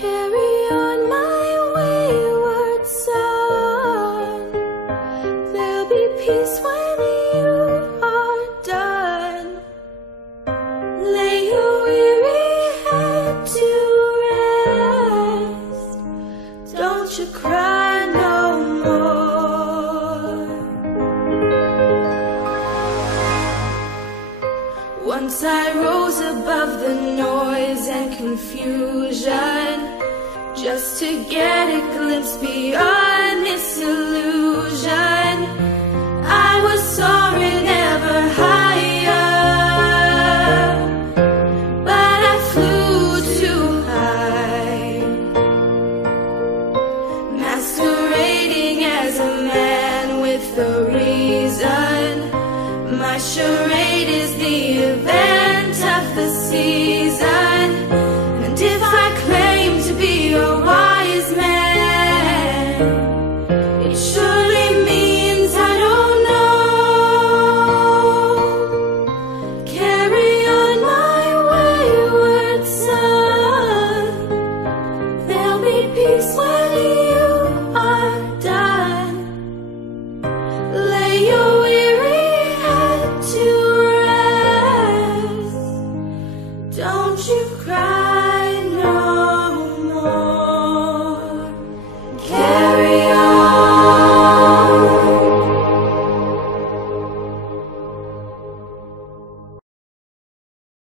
Carry on, my wayward son. There'll be peace when you are done. Lay your weary head to rest. Don't you cry no more. Once I rose above the noise and confusion, just to get a glimpse beyond this illusion. I was soaring ever higher, but I flew too high, masquerading as a man with a reason. My charade is the event of the season.